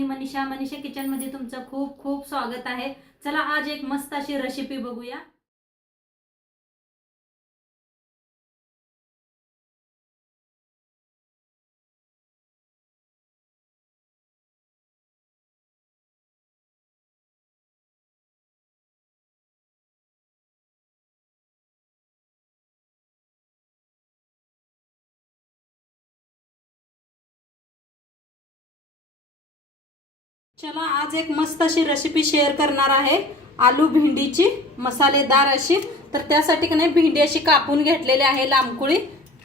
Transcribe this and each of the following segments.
मी Manisha kitchen मध्ये तुमचं खूप खूप स्वागत आहे। चला आज एक मस्त अशी रेसिपी बघूया। चला आज एक मस्त अशी रेसिपी शेअर करणार आहे, आलू भेंडीची मसालेदार अशी। तर त्यासाठी की नाही भेंडी अशी कापून घेतलेली आहे लांबकुळी,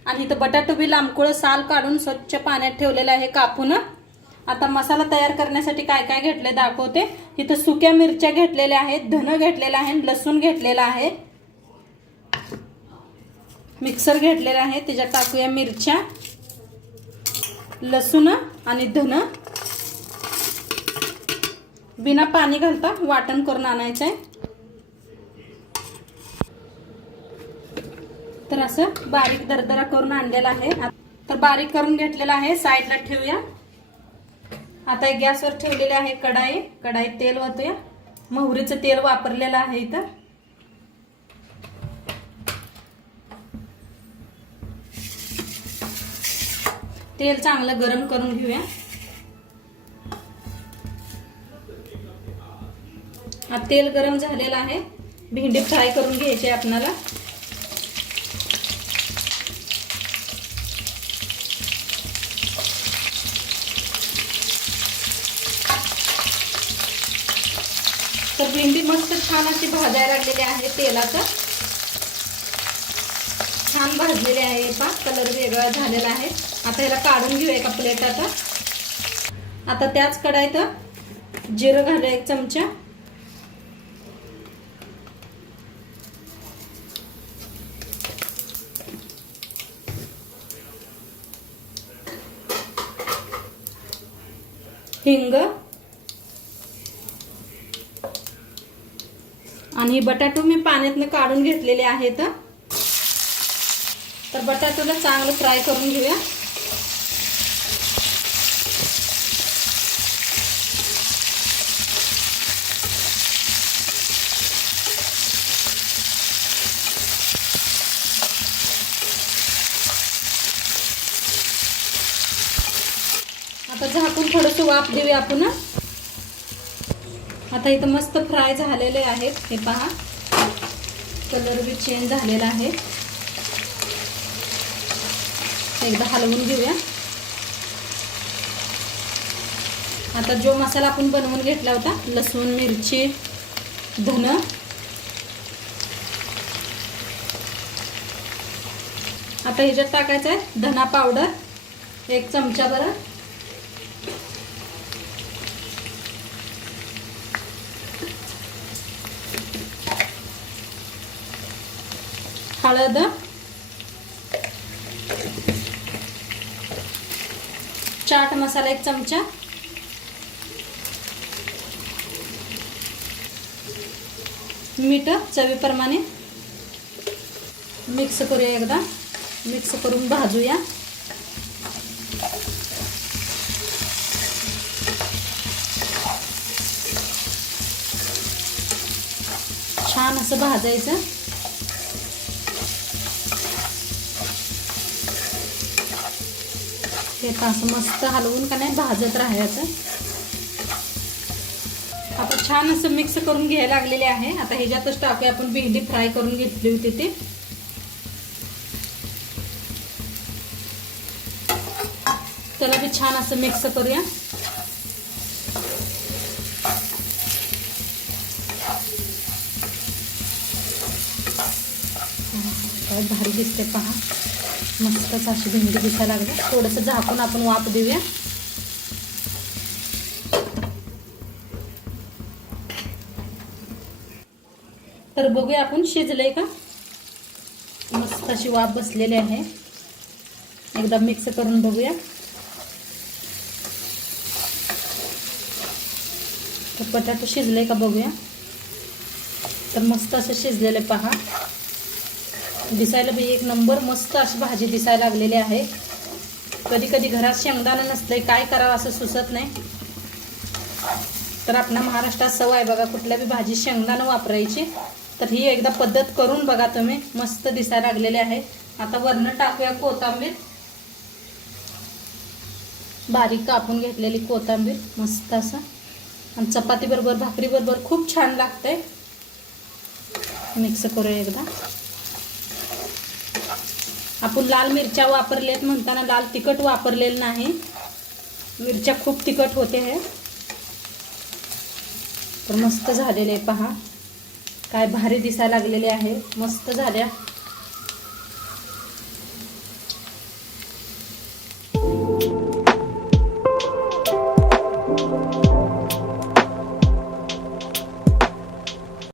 आणि इथं बटाटो बी लांबकुळ साल काढून स्वच्छ पाण्यात ठेवलेले आहे कापून। आता मसाला तयार करण्यासाठी काय काय घेतले दाखवते। इथं सुक्या मिरच्या घेतलेल्या आहेत, धन घेतलेला आहे, लसूण घेतलेला आहे, मिक्सर घेतलेला आहे, त्याच्यात टाकूया मिरच्या, लसूण आणि धन। बिना पाणी घालता वाटण करून आणायचं आहे। तर असं बारीक दरदरा करून आणलेला आहे। तर बारीक करून घेतलेला आहे, साईडला ठेवूया। आता गॅसवर ठेवलेले आहे कढाई, कढाईत तेल ओतूया। मोहरीचं तेल वापरलेलं आहे इथं। तेल चांगलं गरम करून घेऊया। तेल गरम झालेलं आहे, भेंडी फ्राय करून घ्यायची आपल्याला। तर भेंडी मस्त छान अशी भाजायला लागलेली आहे तेलात, छान भाजलेली आहे। पहा कलर वेगळा झालेला आहे। आता याला काढून घेऊया एका प्लेटात। आता त्याच कढईत जिरं घालूया 1 चमचा, हिंग, आणि बटाटो मी पाण्यातून काढून घेतलेले आहेत। तर बटाटोला चांगलं फ्राय करून घेऊया। आता झाकून थोडंसं वाफ देऊया आपण। आता इथं मस्त फ्राय झालेले आहेत, हे पहा कलर बी चेंज झालेला आहे। एकदा हलवून घेऊया। आता जो मसाला आपण बनवून घेतला होता, लसूण, मिरची, धन, आता ह्याच्यात टाकायचं आहे धना पावडर 1 चमचा भर, हळद, चाट मसाला 1 चमचा, मीठ चवीप्रमाणे। मिक्स करूया, एकदा मिक्स करून भाजूया। छान असं भाजायचं। हे असं मस्त हलवून का नाही भाजत राहायचं। आता छान असं मिक्स करून घ्यायला लागलेले आहे। आता ह्याच्यातच टाकूया आपण भेंडी फ्राय करून घेतली होती ती। त्याला बी छान असं मिक्स करूया। काय भारी दिसते पहा, मस्तच अशी भेंडी दिसायला लागली। थोडंसं झाकून आपण वाफ देऊया। तर बघूया आपण शिजलंय का। मस्त अशी वाफ बसलेली आहे, एकदा मिक्स करून बघूया। तर बटाटा शिजलंय का बघूया। तर मस्त असं शिजलेलं पहा, दिसायला बी 1 नंबर मस्त अशी भाजी दिसायला लागलेली आहे। कधी कधी घरात शेंगदाणा नसतंय, काय करावं असं सुचत नाही। तर आपल्या महाराष्ट्रात सवय आहे बघा, कुठल्या बी भाजी शेंगदाणं वापरायची. तर ही एकदा पद्धत करून बघा तुम्ही, मस्त दिसायला लागलेले आहे. आता वरनं टाकूया कोथिंबीर, बारीक कापून घेतलेली कोथिंबीर मस्त असं. आणि चपाती बरोबर भाकरी बरोबर खूप छान लागते. मिक्स करूया एकदा. आपण लाल मिरच्या वापरलेत म्हणताना लाल तिखट वापरलेलं नाही, मिरच्या खूप तिखट होते हे. तर मस्त झालेले पहा, काय भारी दिसायला लागलेले आहे, मस्त झाल्या.